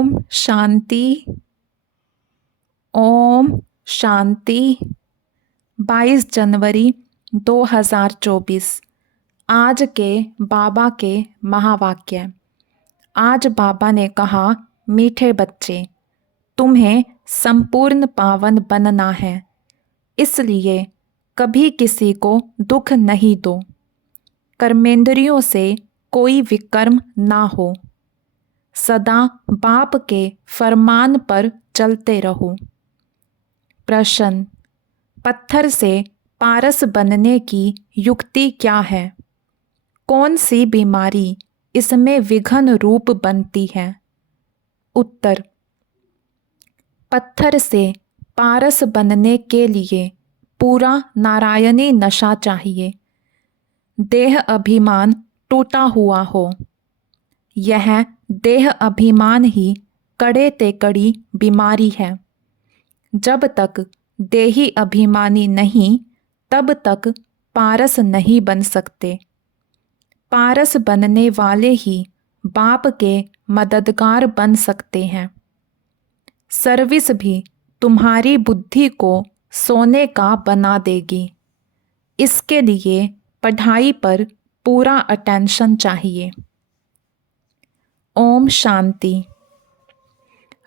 ओम शांति। ओम शांति। 22 जनवरी 2024 आज के बाबा के महावाक्य। आज बाबा ने कहा, मीठे बच्चे, तुम्हें संपूर्ण पावन बनना है, इसलिए कभी किसी को दुख नहीं दो। कर्मेंद्रियों से कोई विकर्म ना हो। सदा बाप के फरमान पर चलते रहो। प्रश्न, पत्थर से पारस बनने की युक्ति क्या है? कौन सी बीमारी इसमें विघ्न रूप बनती है? उत्तर, पत्थर से पारस बनने के लिए पूरा नारायणी नशा चाहिए। देह अभिमान टूटा हुआ हो। यह देह अभिमान ही कड़े ते कड़ी बीमारी है। जब तक देही अभिमानी नहीं, तब तक पारस नहीं बन सकते। पारस बनने वाले ही बाप के मददगार बन सकते हैं। सर्विस भी तुम्हारी बुद्धि को सोने का बना देगी। इसके लिए पढ़ाई पर पूरा अटेंशन चाहिए। ओम शांति।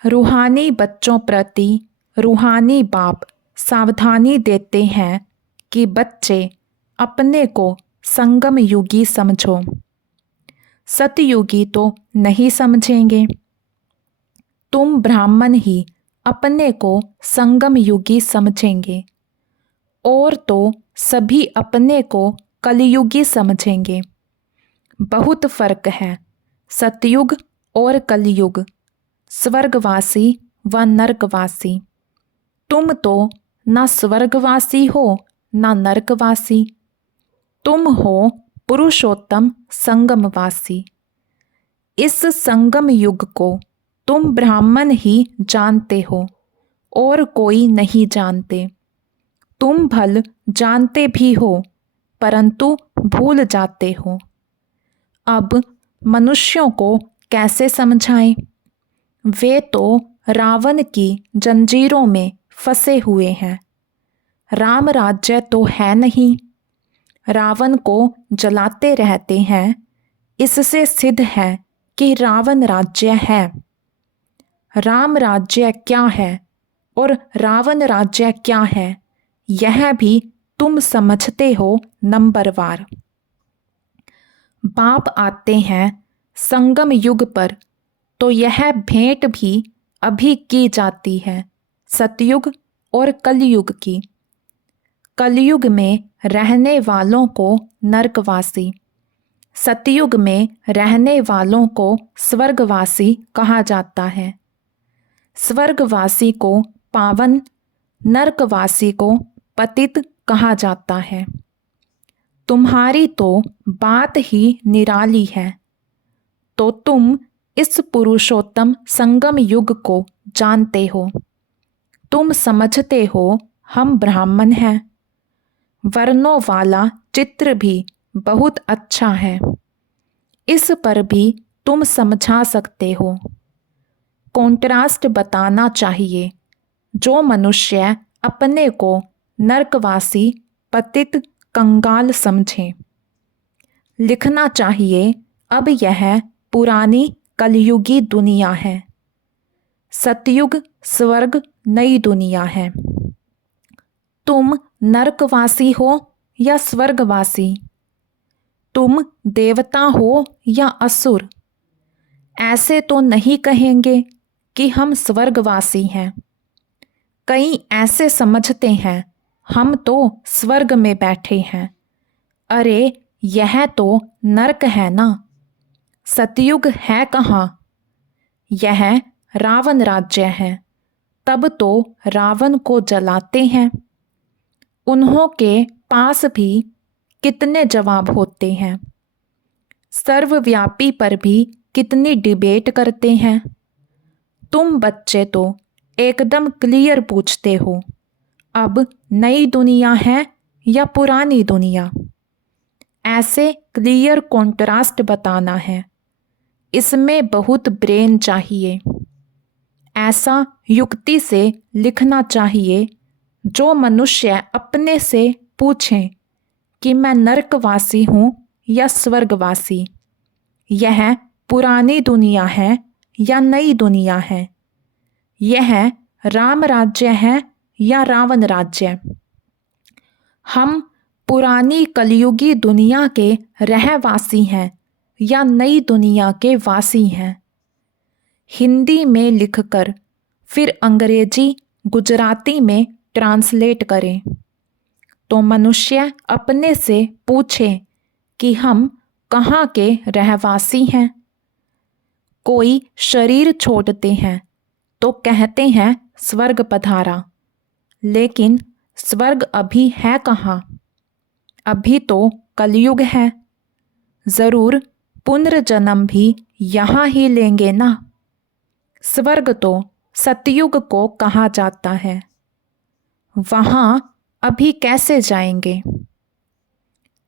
रूहानी बच्चों प्रति रूहानी बाप सावधानी देते हैं कि बच्चे अपने को संगम युगी समझो। सतयुगी तो नहीं समझेंगे। तुम ब्राह्मण ही अपने को संगम युगी समझेंगे, और तो सभी अपने को कलयुगी समझेंगे। बहुत फर्क है सतयुग और कलयुग, स्वर्गवासी व नरकवासी। तुम तो ना स्वर्गवासी हो ना नरकवासी, तुम हो पुरुषोत्तम संगमवासी। इस संगम युग को तुम ब्राह्मण ही जानते हो, और कोई नहीं जानते। तुम भल जानते भी हो, परंतु भूल जाते हो। अब मनुष्यों को कैसे समझाएं? वे तो रावण की जंजीरों में फंसे हुए हैं। राम राज्य तो है नहीं। रावण को जलाते रहते हैं, इससे सिद्ध है कि रावण राज्य है। राम राज्य क्या है और रावण राज्य क्या है, यह भी तुम समझते हो नंबरवार। बाप आते हैं संगम युग पर, तो यह भेंट भी अभी की जाती है सतयुग और कलयुग की। कलयुग में रहने वालों को नरकवासी, सतयुग में रहने वालों को स्वर्गवासी कहा जाता है। स्वर्गवासी को पावन, नरकवासी को पतित कहा जाता है। तुम्हारी तो बात ही निराली है। तो तुम इस पुरुषोत्तम संगम युग को जानते हो। तुम समझते हो हम ब्राह्मण हैं। वर्णों वाला चित्र भी बहुत अच्छा है। इस पर भी तुम समझा सकते हो। कॉन्ट्रास्ट बताना चाहिए। जो मनुष्य अपने को नरकवासी, पतित, कंगाल समझे। लिखना चाहिए, अब यह पुरानी कलयुगी दुनिया है। सतयुग स्वर्ग नई दुनिया है। तुम नरकवासी हो या स्वर्गवासी? तुम देवता हो या असुर? ऐसे तो नहीं कहेंगे कि हम स्वर्गवासी हैं। कई ऐसे समझते हैं हम तो स्वर्ग में बैठे हैं। अरे यह तो नरक है ना। सतयुग है कहाँ? यह रावण राज्य है। तब तो रावण को जलाते हैं। उन्हों के पास भी कितने जवाब होते हैं। सर्वव्यापी पर भी कितनी डिबेट करते हैं। तुम बच्चे तो एकदम क्लियर पूछते हो, अब नई दुनिया है या पुरानी दुनिया? ऐसे क्लियर कॉन्ट्रास्ट बताना है। इसमें बहुत ब्रेन चाहिए। ऐसा युक्ति से लिखना चाहिए जो मनुष्य अपने से पूछें कि मैं नरकवासी हूँ या स्वर्गवासी, यह पुरानी दुनिया है या नई दुनिया है, यह राम राज्य है या रावण राज्य। हम पुरानी कलयुगी दुनिया के रहवासी हैं या नई दुनिया के वासी हैं। हिंदी में लिखकर फिर अंग्रेजी गुजराती में ट्रांसलेट करें तो मनुष्य अपने से पूछे कि हम कहाँ के रहवासी हैं। कोई शरीर छोड़ते हैं तो कहते हैं स्वर्ग पधारा, लेकिन स्वर्ग अभी है कहाँ? अभी तो कलयुग है। जरूर पुनर्जन्म भी यहाँ ही लेंगे ना। स्वर्ग तो सतयुग को कहा जाता है, वहाँ अभी कैसे जाएंगे?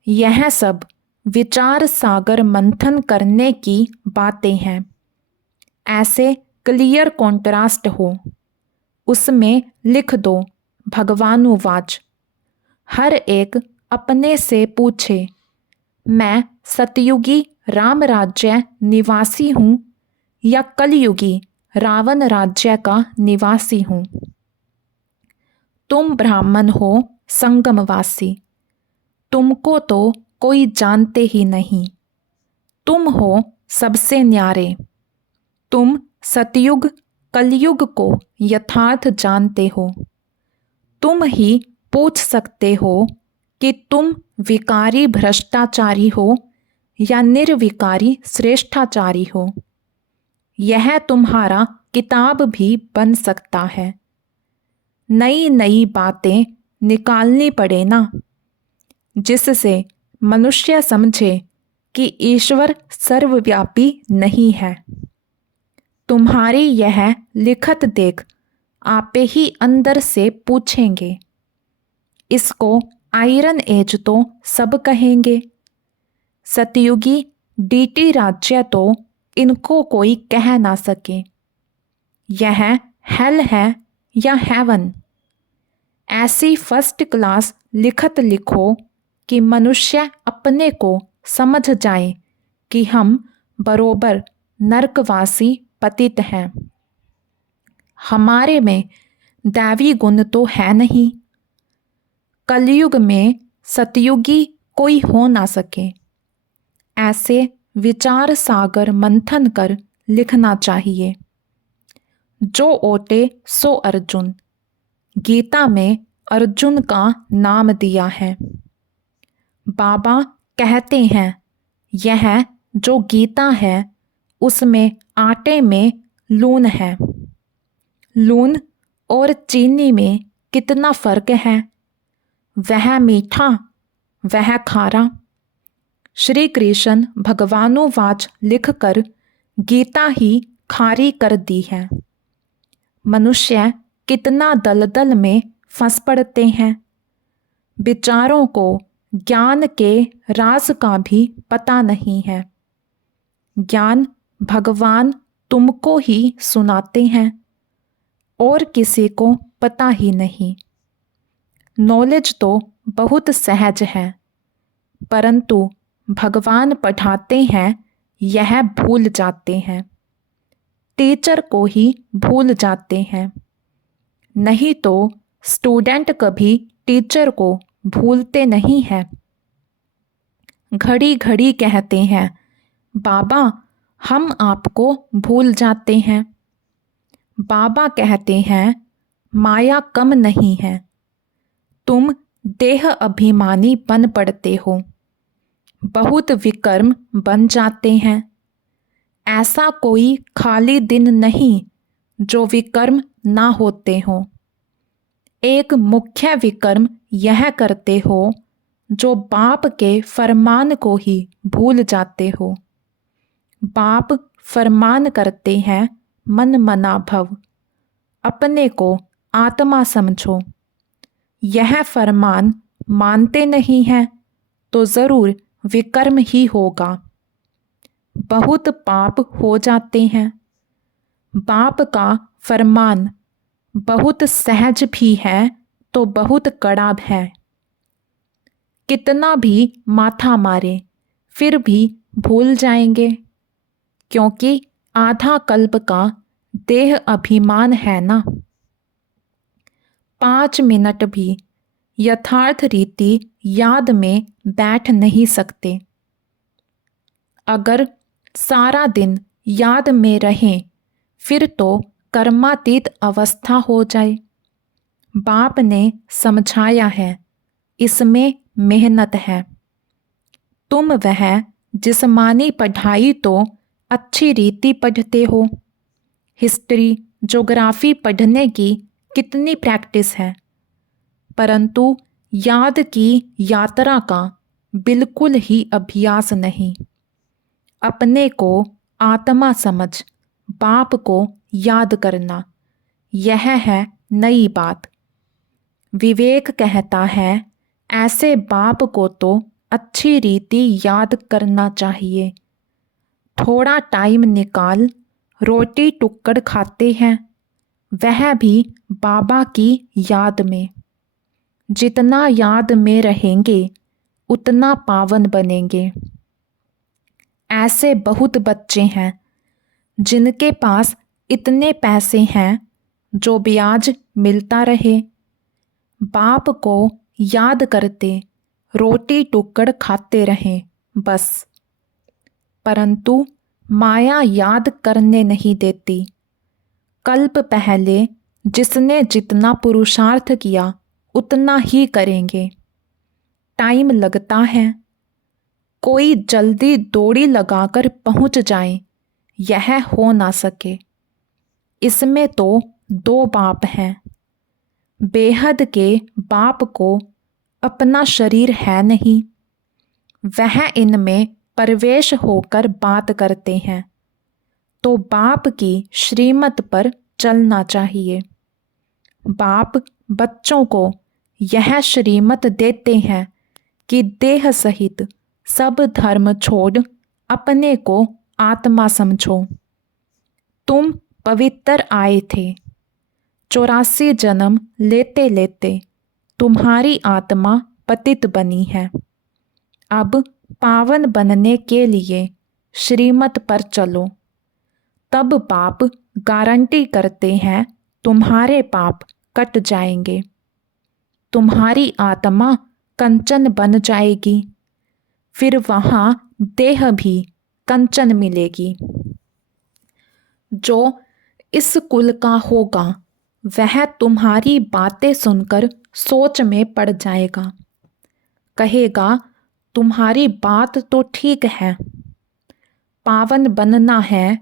यह सब विचार सागर मंथन करने की बातें हैं। ऐसे क्लियर कॉन्ट्रास्ट हो, उसमें लिख दो भगवानुवाच। हर एक अपने से पूछे, मैं सतयुगी राम राज्य निवासी हूँ या कलयुगी रावण राज्य का निवासी हूँ। तुम ब्राह्मण हो संगमवासी, तुमको तो कोई जानते ही नहीं। तुम हो सबसे न्यारे, तुम सतयुग कलयुग को यथार्थ जानते हो। तुम ही पूछ सकते हो कि तुम विकारी भ्रष्टाचारी हो या निर्विकारी श्रेष्ठाचारी हो। यह तुम्हारा किताब भी बन सकता है। नई नई बातें निकालनी पड़े ना, जिससे मनुष्य समझे कि ईश्वर सर्वव्यापी नहीं है। तुम्हारी यह लिखत देख आपे ही अंदर से पूछेंगे। इसको आयरन एज तो सब कहेंगे। सतयुगी डीटी राज्य तो इनको कोई कह ना सके। यह हेल है या हेवन। ऐसी फर्स्ट क्लास लिखत लिखो कि मनुष्य अपने को समझ जाए कि हम बरोबर नरकवासी पतित हैं। हमारे में दैवी गुण तो है नहीं। कलयुग में सतयुगी कोई हो ना सके। ऐसे विचार सागर मंथन कर लिखना चाहिए। जो ओटे सो अर्जुन, गीता में अर्जुन का नाम दिया है। बाबा कहते हैं यह जो गीता है उसमें आटे में लून है। लून और चीनी में कितना फर्क है? वह मीठा, वह खारा। श्री कृष्ण भगवानुवाच लिखकर गीता ही खारी कर दी है। मनुष्य कितना दलदल में फंस पड़ते हैं। विचारों को ज्ञान के राज का भी पता नहीं है। ज्ञान भगवान तुमको ही सुनाते हैं और किसी को पता ही नहीं। नॉलेज तो बहुत सहज है, परंतु भगवान पढ़ाते हैं यह भूल जाते हैं। टीचर को ही भूल जाते हैं। नहीं तो स्टूडेंट कभी टीचर को भूलते नहीं हैं। घड़ी घड़ी कहते हैं बाबा हम आपको भूल जाते हैं। बाबा कहते हैं माया कम नहीं है, तुम देह अभिमानी बन पड़ते हो, बहुत विकर्म बन जाते हैं। ऐसा कोई खाली दिन नहीं जो विकर्म ना होते हो। एक मुख्य विकर्म यह करते हो जो बाप के फरमान को ही भूल जाते हो। बाप फरमान करते हैं मन मना भव, अपने को आत्मा समझो। यह फरमान मानते नहीं हैं तो जरूर विकर्म ही होगा। बहुत पाप हो जाते हैं। बाप का फरमान बहुत सहज भी है तो बहुत कड़ा है। कितना भी माथा मारे फिर भी भूल जाएंगे, क्योंकि आधा कल्प का देह अभिमान है ना। 5 मिनट भी यथार्थ रीति याद में बैठ नहीं सकते। अगर सारा दिन याद में रहें फिर तो कर्मातीत अवस्था हो जाए। बाप ने समझाया है, इसमें मेहनत है। तुम वह जिस्मानी पढ़ाई तो अच्छी रीति पढ़ते हो, हिस्ट्री ज्योग्राफी पढ़ने की कितनी प्रैक्टिस है, परंतु याद की यात्रा का बिल्कुल ही अभ्यास नहीं। अपने को आत्मा समझ बाप को याद करना, यह है नई बात। विवेक कहता है, ऐसे बाप को तो अच्छी रीति याद करना चाहिए। थोड़ा टाइम निकाल रोटी टुक्कड़ खाते हैं, वह भी बाबा की याद में। जितना याद में रहेंगे उतना पावन बनेंगे। ऐसे बहुत बच्चे हैं जिनके पास इतने पैसे हैं जो ब्याज मिलता रहे। बाप को याद करते रोटी टुक्कड़ खाते रहें बस, परंतु माया याद करने नहीं देती। कल्प पहले जिसने जितना पुरुषार्थ किया उतना ही करेंगे। टाइम लगता है। कोई जल्दी दौड़ी लगाकर पहुंच जाए, यह हो ना सके। इसमें तो 2 बाप हैं। बेहद के बाप को अपना शरीर है नहीं, वह इनमें प्रवेश होकर बात करते हैं, तो बाप की श्रीमत पर चलना चाहिए। बाप बच्चों को यह श्रीमत देते हैं कि देह सहित सब धर्म छोड़ अपने को आत्मा समझो। तुम पवित्र आए थे, 84 जन्म लेते लेते तुम्हारी आत्मा पतित बनी है। अब पावन बनने के लिए श्रीमत पर चलो, तब पाप गारंटी करते हैं तुम्हारे पाप कट जाएंगे। तुम्हारी आत्मा कंचन बन जाएगी, फिर वहाँ देह भी कंचन मिलेगी। जो इस कुल का होगा वह तुम्हारी बातें सुनकर सोच में पड़ जाएगा, कहेगा तुम्हारी बात तो ठीक है। पावन बनना है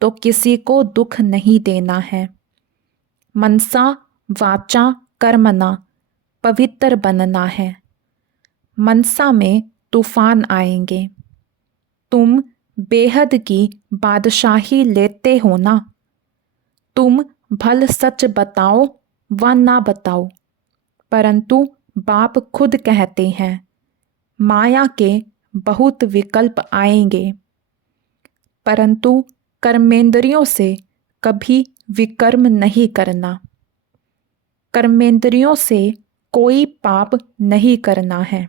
तो किसी को दुख नहीं देना है। मनसा वाचा कर्मणा पवित्र बनना है। मनसा में तूफान आएंगे। तुम बेहद की बादशाही लेते हो ना। तुम भल सच बताओ व ना बताओ, परंतु बाप खुद कहते हैं माया के बहुत विकल्प आएंगे, परंतु कर्मेंद्रियों से कभी विकर्म नहीं करना। कर्मेंद्रियों से कोई पाप नहीं करना है।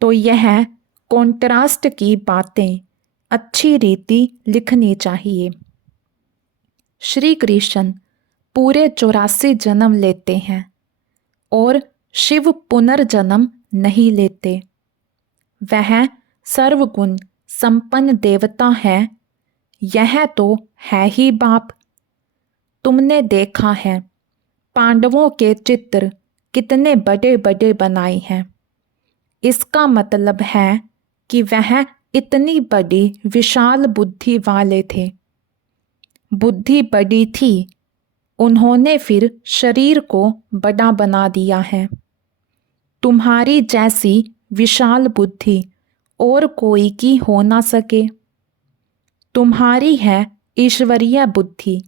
तो यह कॉन्ट्रास्ट की बातें अच्छी रीति लिखनी चाहिए। श्री कृष्ण पूरे 84 जन्म लेते हैं और शिव पुनर्जन्म नहीं लेते। वह सर्वगुण संपन्न देवता है, यह तो है ही बाप। तुमने देखा है पांडवों के चित्र कितने बड़े बड़े बनाए हैं। इसका मतलब है कि वह इतनी बड़ी विशाल बुद्धि वाले थे। बुद्धि बड़ी थी, उन्होंने फिर शरीर को बड़ा बना दिया है। तुम्हारी जैसी विशाल बुद्धि और कोई की हो ना सके। तुम्हारी है ईश्वरीय बुद्धि।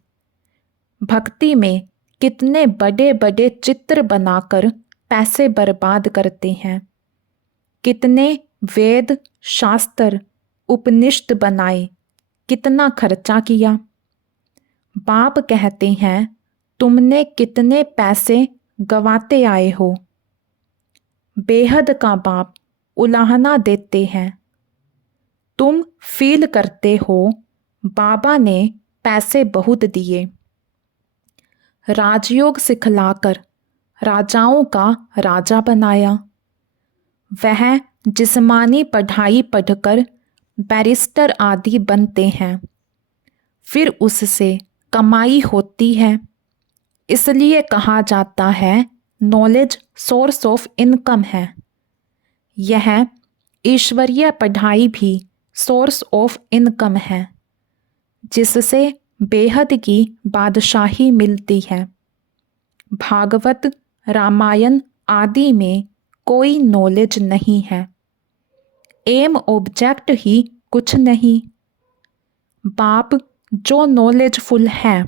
भक्ति में कितने बड़े बड़े चित्र बनाकर पैसे बर्बाद करते हैं। कितने वेद शास्त्र उपनिषद बनाए, कितना खर्चा किया। बाप कहते हैं, तुमने कितने पैसे गंवाते आए हो। बेहद का बाप उलाहना देते हैं, तुम फील करते हो बाबा ने पैसे बहुत दिए। राजयोग सिखलाकर राजाओं का राजा बनाया। वह जिस्मानी पढ़ाई पढ़कर बैरिस्टर आदि बनते हैं, फिर उससे कमाई होती है। इसलिए कहा जाता है नॉलेज सोर्स ऑफ इनकम है। यह ईश्वरीय पढ़ाई भी सोर्स ऑफ इनकम है, जिससे बेहद की बादशाही मिलती है। भागवत, रामायण आदि में कोई नॉलेज नहीं है, एम ऑब्जेक्ट ही कुछ नहीं। बाप जो नॉलेजफुल है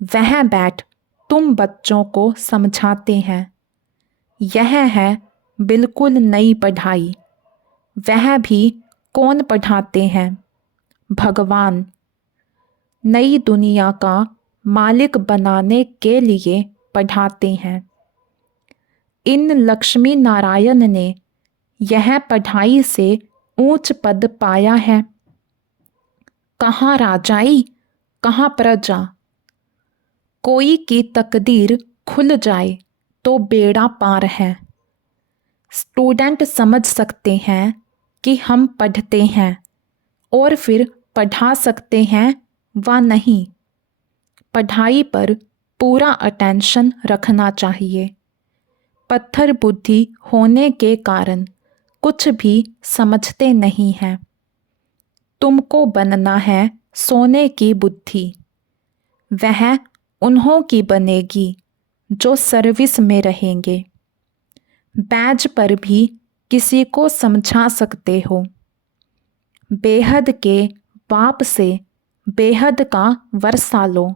वह बैठ तुम बच्चों को समझाते हैं। यह है बिल्कुल नई पढ़ाई। वह भी कौन पढ़ाते हैं? भगवान। नई दुनिया का मालिक बनाने के लिए पढ़ाते हैं। इन लक्ष्मी नारायण ने यह पढ़ाई से ऊंच पद पाया है। कहाँ राजाई, कहाँ प्रजा। कोई की तकदीर खुल जाए तो बेड़ा पार है। स्टूडेंट समझ सकते हैं कि हम पढ़ते हैं और फिर पढ़ा सकते हैं व नहीं। पढ़ाई पर पूरा अटेंशन रखना चाहिए। पत्थर बुद्धि होने के कारण कुछ भी समझते नहीं हैं। तुमको बनना है सोने की बुद्धि। वह उन्हों की बनेगी जो सर्विस में रहेंगे। बैज पर भी किसी को समझा सकते हो। बेहद के बाप से बेहद का वर्षा लो।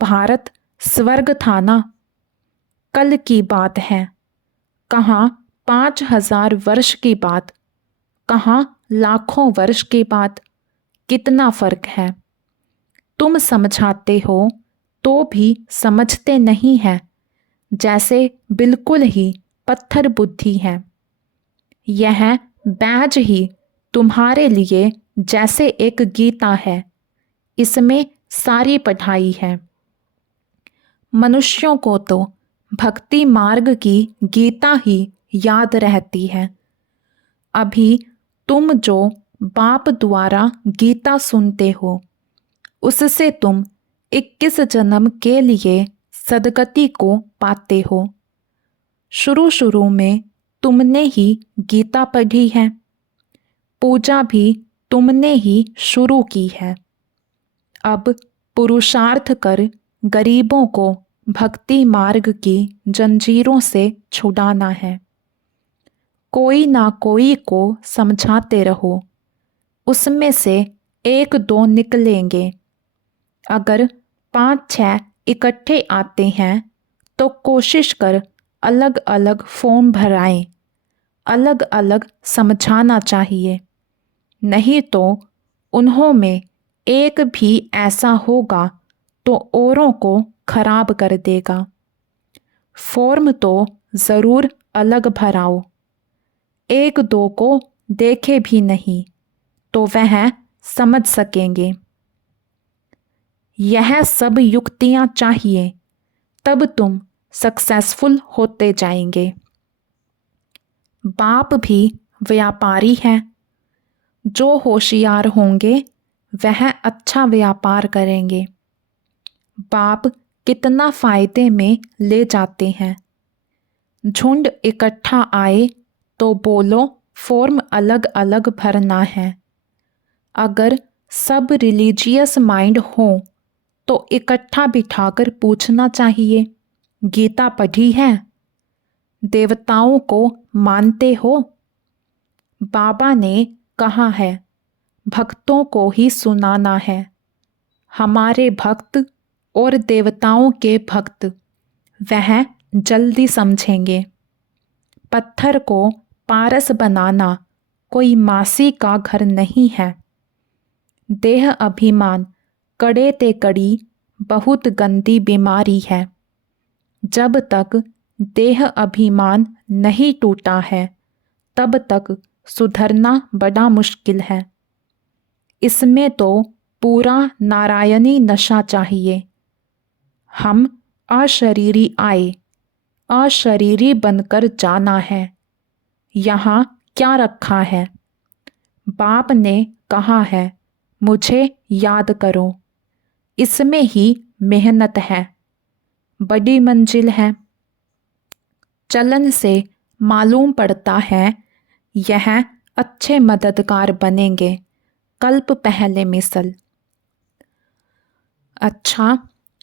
भारत स्वर्ग था ना। कल की बात है, कहाँ 5000 वर्ष की बात, कहाँ लाखों वर्ष की बात। कितना फर्क है। तुम समझाते हो तो भी समझते नहीं है, जैसे बिल्कुल ही पत्थर बुद्धि है। यह बैज ही तुम्हारे लिए जैसे एक गीता है, इसमें सारी पढ़ाई है। मनुष्यों को तो भक्ति मार्ग की गीता ही याद रहती है। अभी तुम जो बाप द्वारा गीता सुनते हो, उससे तुम 21 जन्म के लिए सदगति को पाते हो। शुरू शुरू में तुमने ही गीता पढ़ी है, पूजा भी तुमने ही शुरू की है। अब पुरुषार्थ कर गरीबों को भक्ति मार्ग की जंजीरों से छुड़ाना है। कोई ना कोई को समझाते रहो, उसमें से 1-2 निकलेंगे। अगर 5-6 इकट्ठे आते हैं तो कोशिश कर अलग अलग फॉर्म भराएं। अलग अलग समझाना चाहिए, नहीं तो उन्हों में एक भी ऐसा होगा तो औरों को खराब कर देगा। फॉर्म तो ज़रूर अलग भराओ। 1-2 को देखे भी नहीं तो वह समझ सकेंगे। यह सब युक्तियां चाहिए, तब तुम सक्सेसफुल होते जाएंगे। बाप भी व्यापारी है। जो होशियार होंगे वह अच्छा व्यापार करेंगे। बाप कितना फायदे में ले जाते हैं। झुंड इकट्ठा आए तो बोलो फॉर्म अलग अलग भरना है। अगर सब रिलीजियस माइंड हो तो इकट्ठा बिठाकर पूछना चाहिए, गीता पढ़ी है? देवताओं को मानते हो? बाबा ने कहा है भक्तों को ही सुनाना है। हमारे भक्त और देवताओं के भक्त वह जल्दी समझेंगे। पत्थर को पारस बनाना कोई मासी का घर नहीं है। देह अभिमान कड़े ते कड़ी बहुत गंदी बीमारी है। जब तक देह अभिमान नहीं टूटा है तब तक सुधरना बड़ा मुश्किल है। इसमें तो पूरा नारायणी नशा चाहिए। हम अशरीरी आए, अशरीरी बनकर जाना है। यहाँ क्या रखा है? बाप ने कहा है मुझे याद करो। इसमें ही मेहनत है, बड़ी मंजिल है। चलन से मालूम पड़ता है यह अच्छे मददगार बनेंगे कल्प पहले मिसल। अच्छा,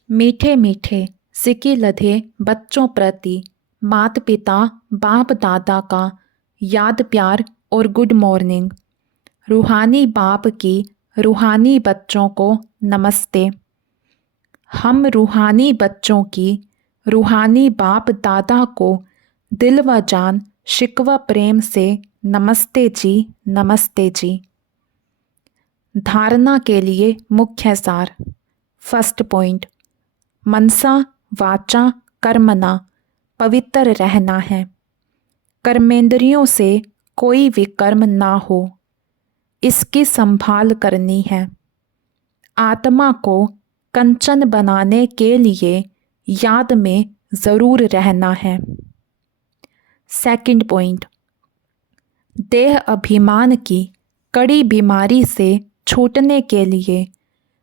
मीठे मीठे सिकी लधे बच्चों प्रति माता पिता बाप दादा का याद प्यार और गुड मॉर्निंग। रूहानी बाप की रूहानी बच्चों को नमस्ते। हम रूहानी बच्चों की रूहानी बाप दादा को दिल व जान शिकवा प्रेम से नमस्ते जी, नमस्ते जी। धारणा के लिए मुख्य सार। फर्स्ट पॉइंट, मनसा वाचा कर्मणा पवित्र रहना है। कर्मेंद्रियों से कोई विकर्म ना हो, इसकी संभाल करनी है। आत्मा को कंचन बनाने के लिए याद में जरूर रहना है। सेकंड पॉइंट, देह अभिमान की कड़ी बीमारी से छूटने के लिए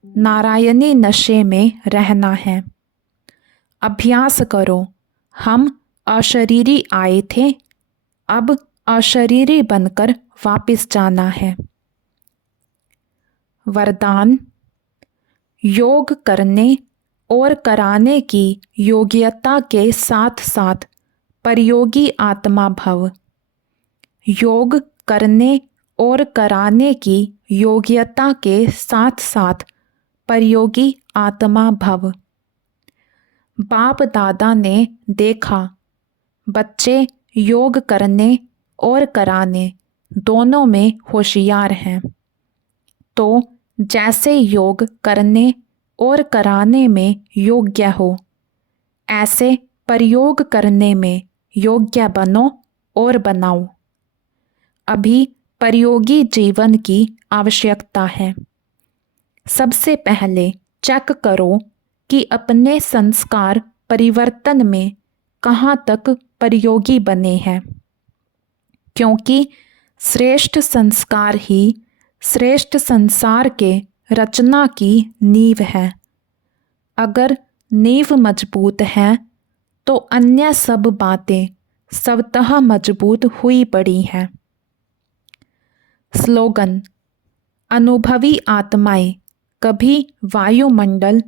नारायणी नशे में रहना है। अभ्यास करो। हम अशरीरी आए थे, अब अशरीरी बनकर वापस जाना है। वरदान, योग करने और कराने की योग्यता के साथ साथ परयोगी आत्मा भव। योग करने और कराने की योग्यता के साथ साथ परयोगी आत्मा भव। बाप दादा ने देखा बच्चे योग करने और कराने दोनों में होशियार हैं, तो जैसे योग करने और कराने में योग्य हो, ऐसे प्रयोग करने में योग्य बनो और बनाओ। अभी प्रयोगी जीवन की आवश्यकता है। सबसे पहले चेक करो कि अपने संस्कार परिवर्तन में कहाँ तक प्रयोगी बने हैं, क्योंकि श्रेष्ठ संस्कार ही श्रेष्ठ संसार के रचना की नींव है। अगर नींव मजबूत है तो अन्य सब बातें स्वतः मजबूत हुई पड़ी हैं। स्लोगन, अनुभवी आत्माएं कभी वायुमंडल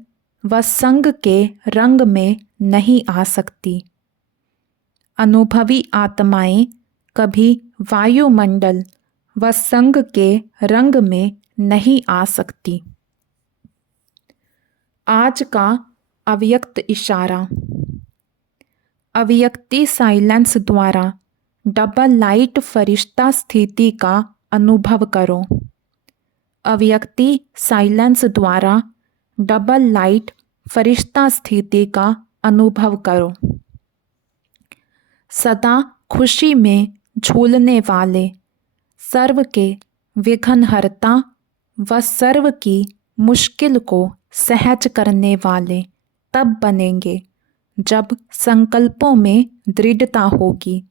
व संग के रंग में नहीं आ सकती। अनुभवी आत्माएं कभी वायुमंडल व संग के रंग में नहीं आ सकती। आज का अव्यक्त इशारा। अव्यक्ति साइलेंस द्वारा डबल लाइट फरिश्ता स्थिति का अनुभव करो। अव्यक्ति साइलेंस द्वारा डबल लाइट फरिश्ता स्थिति का अनुभव करो। सदा खुशी में झूलने वाले, सर्व के विघ्नहर्ता व सर्व की मुश्किल को सहज करने वाले तब बनेंगे जब संकल्पों में दृढ़ता होगी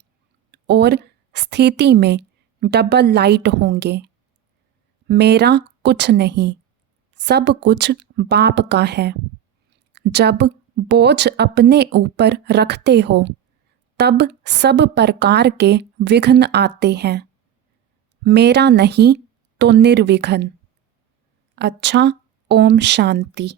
और स्थिति में डबल लाइट होंगे। मेरा कुछ नहीं, सब कुछ बाप का है। जब बोझ अपने ऊपर रखते हो तब सब प्रकार के विघ्न आते हैं। मेरा नहीं तो निर्विघ्न। अच्छा, ओम शांति।